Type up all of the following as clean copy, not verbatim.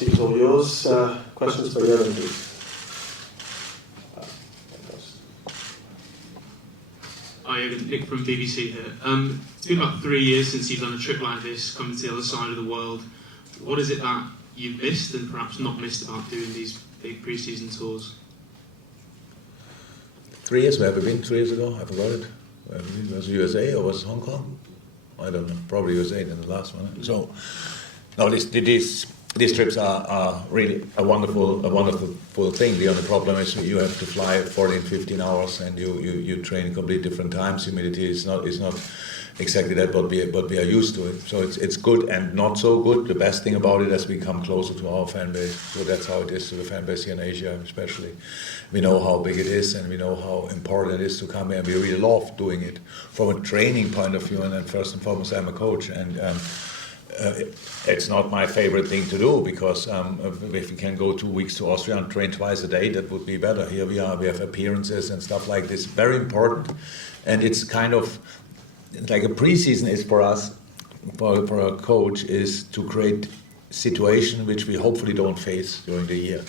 It's all yours. Questions for Jürgen, please. Hi, Nick from BBC here. It's been about 3 years since you've done a trip like this, coming to the other side of the world. What is it that you've missed and perhaps not missed about doing these big pre-season tours? 3 years, where have we been? 3 years ago? I forgot it. Was it USA or was it Hong Kong? I don't know. Probably USA in the last one. So, no, these trips are really a wonderful thing. The only problem is you have to fly 14, 15 hours and you train in completely different times. Humidity is not exactly that what we are used to it. So it's good and not so good. The best thing about it is we come closer to our fan base. So that's how it is to the fan base here in Asia especially. We know how big it is and we know how important it is to come here, and we really love doing it from a training point of view. And then first and foremost, I'm a coach, and it's not my favorite thing to do, because if we can go 2 weeks to Austria and train twice a day, that would be better. Here we have appearances and stuff like this, very important. And it's kind of like a preseason is for us, for a coach, is to create situation which we hopefully don't face during the year.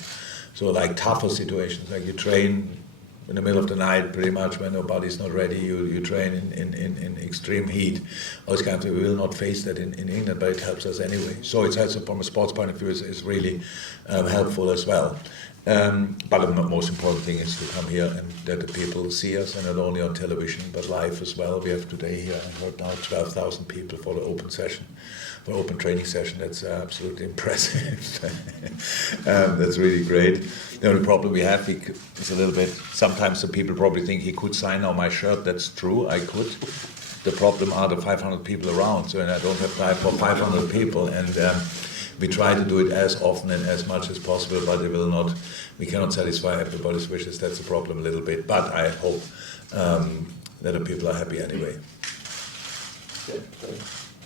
So like tougher situations, like you train in the middle of the night, pretty much when nobody's not ready, you train in extreme heat. All this kind of thing. We will not face that in England, but it helps us anyway. So it's also from a sports point of view is really helpful as well. But the most important thing is to come here and that the people see us, and not only on television but live as well. We have today here, I heard now 12,000 people for the open session, for open training session. That's absolutely impressive. That's really great. The only problem we have is a little bit, sometimes the people probably think he could sign on my shirt. That's true, I could. The problem are the 500 people around, so I don't have time for 500 people, and we try to do it as often and as much as possible, but we cannot satisfy everybody's wishes. That's a problem a little bit, but I hope that the people are happy anyway.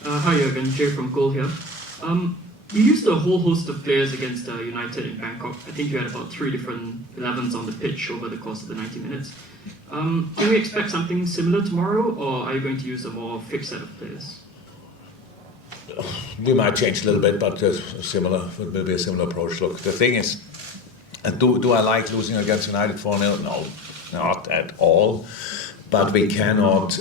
Hi Jürgen, Jay from Goal here. You used a whole host of players against United in Bangkok. I think you had about 3 different 11s on the pitch over the course of the 90 minutes. Can we expect something similar tomorrow, or are you going to use a more fixed set of players? We might change a little bit, but it will be a similar approach. Look, the thing is, do I like losing against United 4-0? No, not at all. But we cannot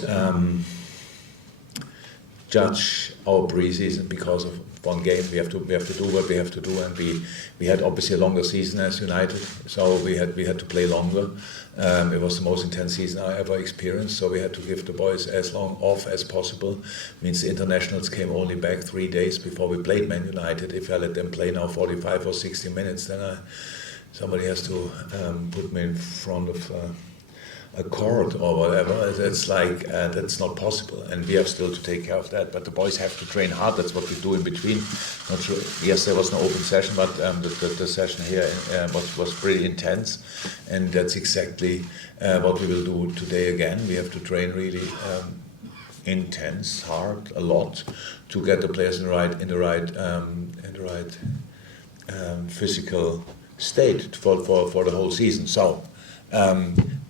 judge our preseason because of one game. We have to do what we have to do, and we had obviously a longer season as United, so we had to play longer. It was the most intense season I ever experienced, so we had to give the boys as long off as possible. Means the internationals came only back 3 days before we played Man United. If I let them play now 45 or 60 minutes, then somebody has to put me in front of a court or whatever. It's like that's not possible, and we have still to take care of that. But the boys have to train hard. That's what we do in between. Not sure. Yes, there was no open session, but the session here was pretty intense, and that's exactly what we will do today again. We have to train really intense, hard, a lot, to get the players in the right physical state for the whole season. So.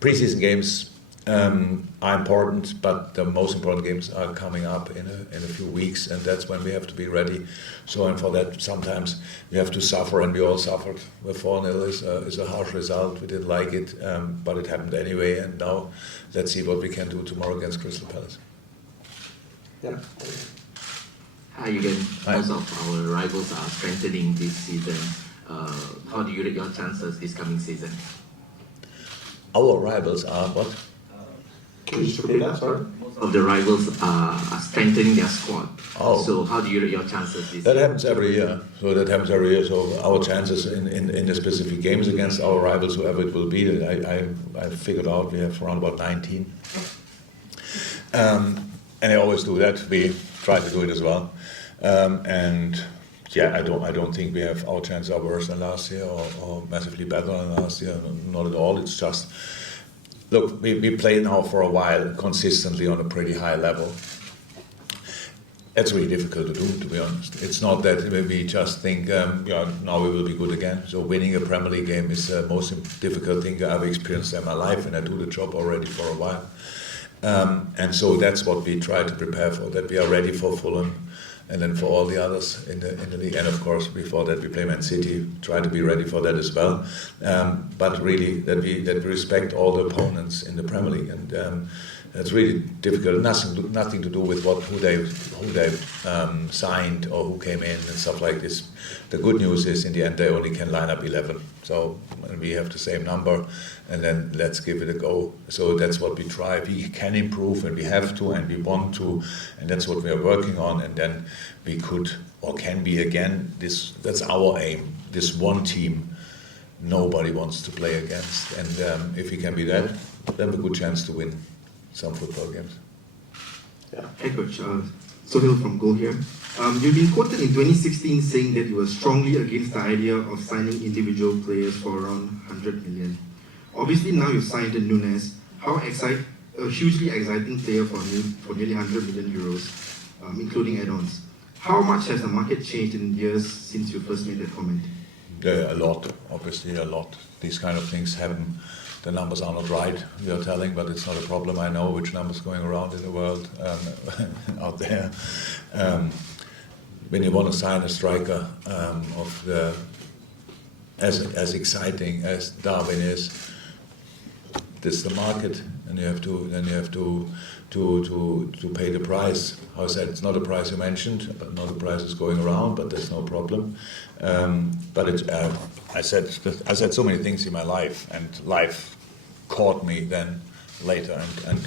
Preseason games are important, but the most important games are coming up in a few weeks, and that's when we have to be ready. So, and for that, sometimes we have to suffer, and we all suffered. With 4-0 is a harsh result. We didn't like it, but it happened anyway. And now, let's see what we can do tomorrow against Crystal Palace. Yeah. Hi again. Most of our rivals are strengthening this season. How do you rate your chances this coming season? Our rivals are what? Can you just repeat that, sorry? Most of the rivals are strengthening their squad. Oh. So how do you rate your chances this That year? happens every year. So our chances in the specific games against our rivals, whoever it will be, I figured out we have around about 19. And I always do that. We try to do it as well. And yeah, I don't think we have our chances are worse than last year or massively better than last year. Not at all. It's just, look, we play now for a while consistently on a pretty high level. It's really difficult to do, to be honest. It's not that we just think, now we will be good again. So winning a Premier League game is the most difficult thing I've experienced in my life, and I do the job already for a while. And so that's what we try to prepare for, that we are ready for Fulham. and then for all the others in the league. And of course, before that, we play Man City. Try to be ready for that as well. But really, that we respect all the opponents in the Premier League, and it's really difficult. Nothing to do with who they signed or who came in and stuff like this. The good news is, in the end, they only can line up 11. So we have the same number, and then let's give it a go. So that's what we try. We can improve, and we have to, and we want to, and that's what we are working on. And then we could or can be again. That's our aim. This one team nobody wants to play against, and if we can be that, then we have a good chance to win some football games. Yeah. Hey Coach, Sohail from Goal here. You've been quoted in 2016 saying that you were strongly against the idea of signing individual players for around 100 million. Obviously now you've signed Nunes, a hugely exciting player for nearly 100 million euros, including add-ons. How much has the market changed in years since you first made that comment? Yeah, a lot, obviously a lot. These kind of things happen. The numbers are not right, we are telling, but it's not a problem. I know which numbers going around in the world out there. When you want to sign a striker as exciting as Darwin is, this is the market, and you have to pay the price. I said it's not a price you mentioned, but not a price is going around, but that's no problem. But it's, I said so many things in my life, and life caught me then later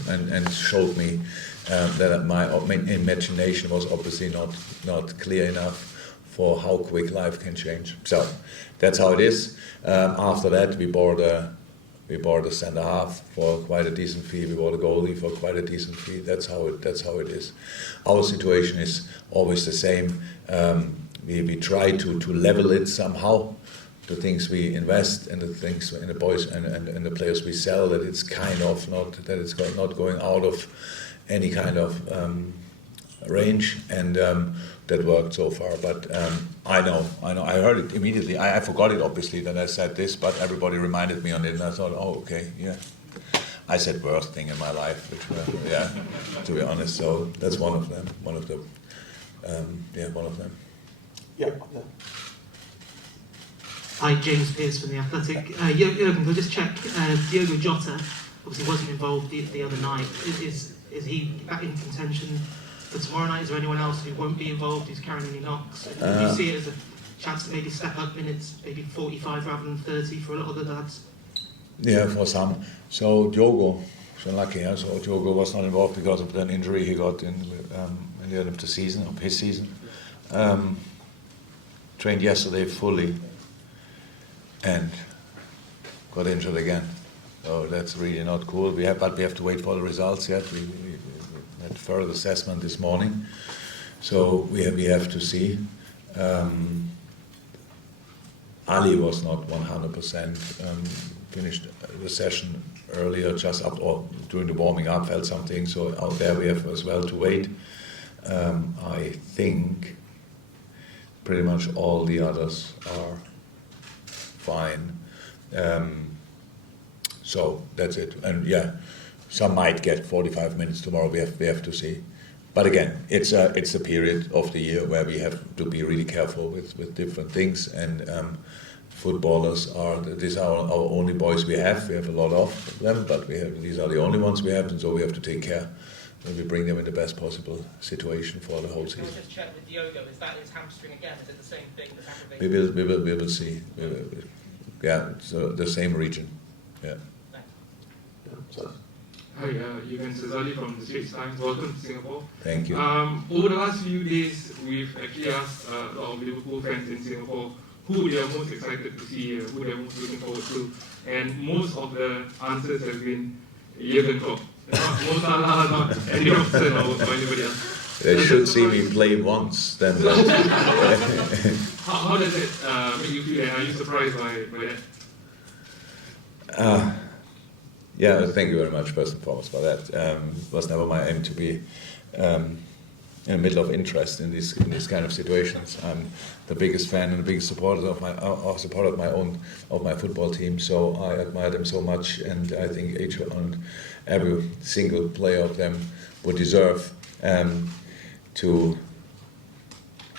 and showed me that my imagination was obviously not clear enough for how quick life can change. So that's how it is. After that, we bought a centre half for quite a decent fee. We bought a goalie for quite a decent fee. That's how it is. Our situation is always the same. We try to level it somehow. The things we invest and the things in the boys and the players we sell, that it's kind of not going out of any kind of range, and that worked so far. But I know. I heard it immediately. I forgot it obviously that I said this, but everybody reminded me on it, and I thought, oh, okay, yeah. I said worst thing in my life, which yeah, to be honest. So that's one of them. One of them. Yeah. Hi, James Pearce from The Athletic. Jürgen, can I just check, Diogo Jota obviously wasn't involved the other night. Is he back in contention for tomorrow night? Is there anyone else who won't be involved, who's carrying any knocks? Do you see it as a chance to maybe step up minutes, maybe 45 rather than 30 for a lot of the lads? Yeah, for some. So Diogo, so lucky. Yeah? So Diogo was not involved because of an injury he got in the end of the season, of his season. Trained yesterday fully and got injured again. So that's really not cool. But we have to wait for the results yet. We had further assessment this morning, so we have to see. Ali was not 100%. Finished the session earlier, just up or during the warming up, felt something. So out there we have as well to wait. I think pretty much all the others are fine. So that's it. And yeah, some might get 45 minutes tomorrow. We have to see. But again, it's a period of the year where we have to be really careful with different things. And footballers these are our only boys we have. We have a lot of them, but these are the only ones we have, and so we have to take care that we bring them in the best possible situation for the whole season. Can I just check with Diogo? Is that his hamstring again? Is it the same thing that's aggravated? We will see. Yeah, so the same region. Yeah. So, Hi, Jürgen Cesali from the Straits Times. Welcome to Singapore. Thank you. Over the last few days, we've actually asked a lot of Liverpool fans in Singapore who they are most excited to see, who they are most looking forward to, and most of the answers have been Jürgen Klopp. Not Mo Salah, not Andy Robertson or anybody else. They should see me play once, then. How does it make you feel, and are you surprised by that? Yeah, thank you very much, first and foremost, for that. It was never my aim to be in the middle of interest in these kind of situations. I'm the biggest fan and the biggest supporter of my football team. So I admire them so much, and I think every single player of them would deserve to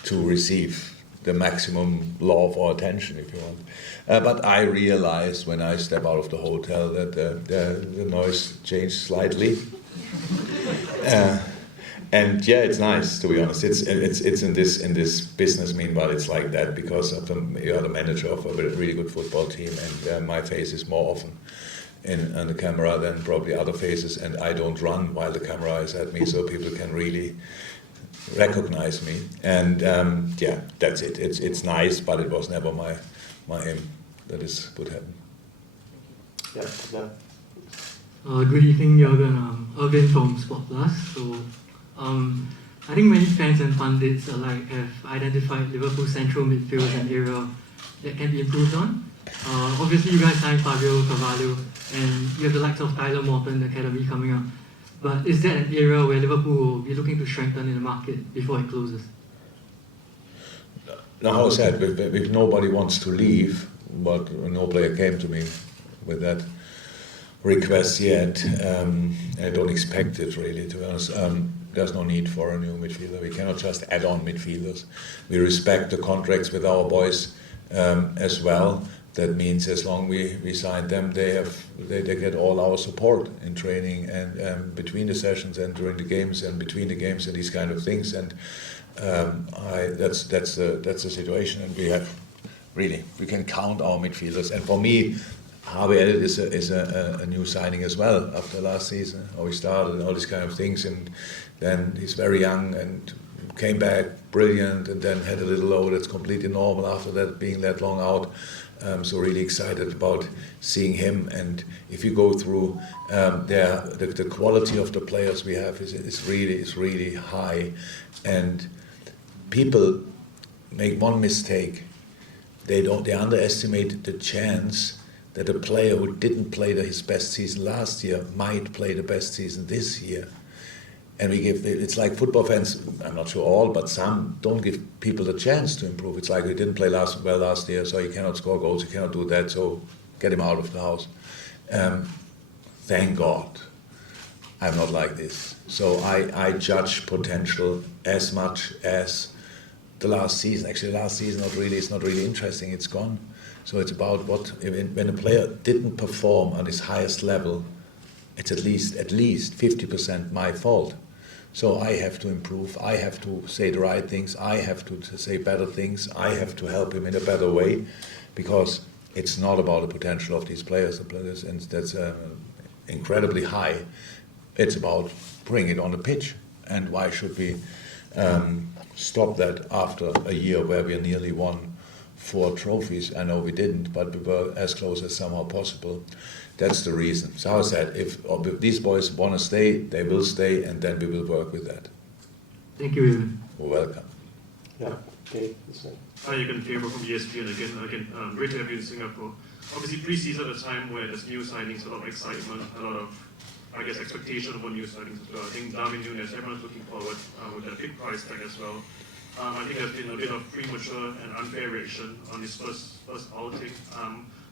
to receive the maximum love or attention, if you want. But I realized when I step out of the hotel that the noise changed slightly. And yeah, it's nice, to be honest. It's in this business. Meanwhile, it's like that because you're the manager of a really good football team, and my face is more often on the camera than probably other faces, and I don't run while the camera is at me, so people can really recognize me. And yeah, that's it. It's nice, but it was never my aim that this would happen. Yeah, yeah. Good evening, Jürgen. Irvin from Sport Plus. So, I think many fans and pundits alike have identified Liverpool's central midfield as an area that can be improved on. Obviously, you guys signed Fabio Carvalho, and you have the likes of Tyler Morton Academy coming up. But is that an area where Liverpool will be looking to strengthen in the market before it closes? Now, how I said, if nobody wants to leave, but no player came to me with that request yet. I don't expect it really, to be honest. There's no need for a new midfielder. We cannot just add on midfielders. We respect the contracts with our boys as well. That means as long we sign them, they get all our support in training and between the sessions and during the games and between the games and these kind of things. And that's the situation. And we can count our midfielders. And for me, Harvey Elliott is a new signing as well after last season, how he started and all these kind of things. And then he's very young and came back brilliant, and then had a little low that's completely normal after that, being that long out. So really excited about seeing him. And if you go through the quality of the players we have is really high. And people make one mistake. They underestimate the chance that a player who didn't play his best season last year might play the best season this year. And it's like football fans, I'm not sure all, but some don't give people the chance to improve. It's like he didn't play well last year, so he cannot score goals, he cannot do that, so get him out of the house. Thank God I'm not like this. So I judge potential as much as the last season. Actually, the last season it's not really interesting, it's gone. So it's about when a player didn't perform at his highest level, it's at least 50% my fault. So I have to improve, I have to say the right things, I have to say better things, I have to help him in a better way, because it's not about the potential of these players. The players, and that's incredibly high. It's about putting it on the pitch. And why should we stop that after a year where we nearly won 4 trophies? I know we didn't, but we were as close as somehow possible. That's the reason. So I said, if these boys want to stay, they will stay, and then we will work with that. Thank you, Evan. You're welcome. Yeah, okay. This way. Hi, you can hear from ESPN again. Great to have you in Singapore. Obviously, pre-season at a time where there's new signings, a lot of excitement, a lot of, I guess, expectation about new signings as well. I think Darwin Núñez, everyone's looking forward with that big price tag as well. I think there's been a bit of premature and unfair reaction on his first outing.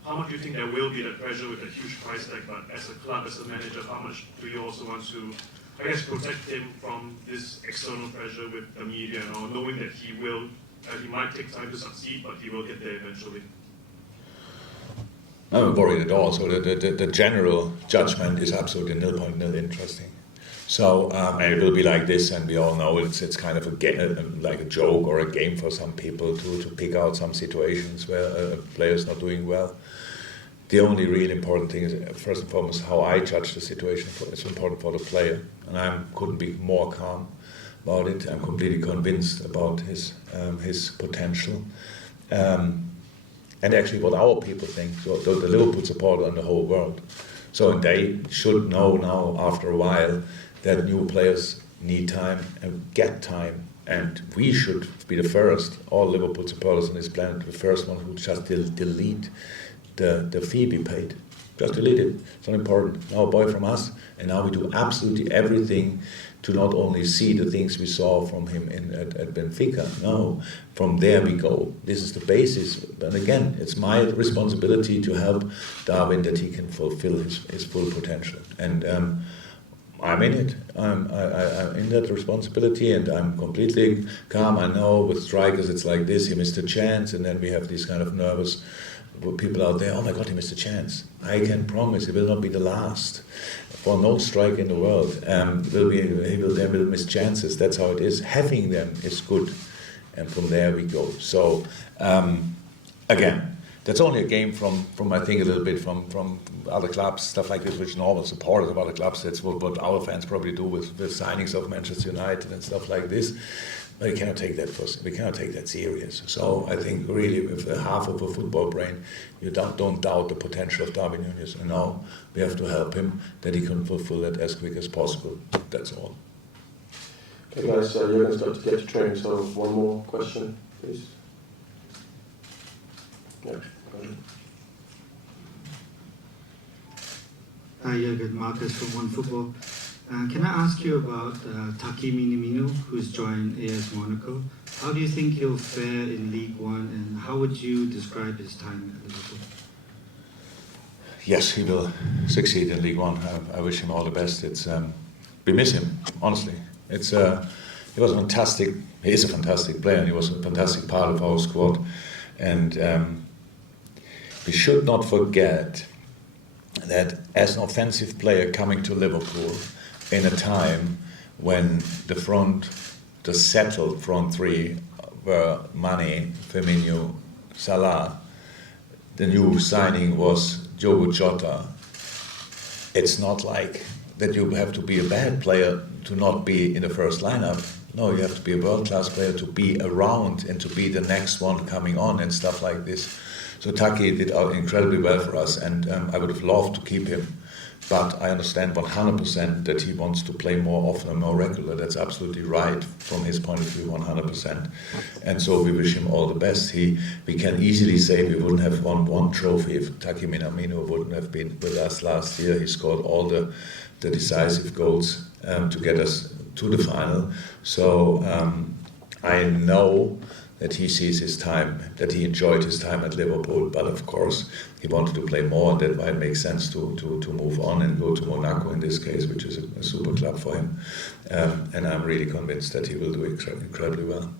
How much do you think there will be that pressure with a huge price tag, but as a club, as a manager, how much do you also want to, I guess, protect him from this external pressure with the media and all, knowing that he might take time to succeed, but he will get there eventually? I'm not worried at all. So the general judgment is absolutely nil interesting. So and it will be like this, and we all know it's kind of like a joke or a game for some people to pick out some situations where a player is not doing well. The only really important thing is, first and foremost, how I judge the situation. It's important for the player, and I couldn't be more calm about it. I'm completely convinced about his potential, and actually what our people think. So the Liverpool supporter and the whole world. So they should know now, after a while, that new players need time and get time, and we should be the first, all Liverpool supporters on this planet, the first one who just delete the fee we paid. Just delete it. It's not important. Now a boy from us, and now we do absolutely everything to not only see the things we saw from him at Benfica. No, from there we go. This is the basis. And again, it's my responsibility to help Darwin that he can fulfill his full potential. And I'm in it. I'm in that responsibility, and I'm completely calm. I know with strikers it's like this: he missed a chance, and then we have these kind of nervous people out there. Oh my God, he missed a chance! I can promise he will not be the last. For no striker in the world, there will miss chances. That's how it is. Having them is good, and from there we go. So again. That's only a game from I think a little bit from other clubs, stuff like this, which normal supporters of other clubs. That's what our fans probably do with signings of Manchester United and stuff like this. But we cannot take that serious. So I think really with half of a football brain, you don't doubt the potential of Darwin Núñez. And now we have to help him that he can fulfill that as quick as possible. That's all. Okay, guys, you're going to start to get to training. So one more question, please. Yeah. Hi, Jürgen, Marcus from OneFootball. Can I ask you about Taki Minamino, who's joined AS Monaco? How do you think he'll fare in League One, and how would you describe his time at Liverpool? Yes, he will succeed in League One. I wish him all the best. We miss him, honestly. He was fantastic. He is a fantastic player, and he was a fantastic part of our squad. And we should not forget that as an offensive player coming to Liverpool in a time when the settled front three were Mane, Firmino, Salah, the new signing was Diogo Jota. It's not like that you have to be a bad player to not be in the first lineup. No, you have to be a world-class player to be around and to be the next one coming on and stuff like this. So Taki did incredibly well for us, and I would have loved to keep him. But I understand 100% that he wants to play more often and more regular. That's absolutely right from his point of view, 100%. And so we wish him all the best. We can easily say we wouldn't have won one trophy if Taki Minamino wouldn't have been with us last year. He scored all the decisive goals to get us to the final. So I know that he sees his time, that he enjoyed his time at Liverpool, but of course he wanted to play more, and that might make sense to move on and go to Monaco in this case, which is a super club for him. And I'm really convinced that he will do incredibly well.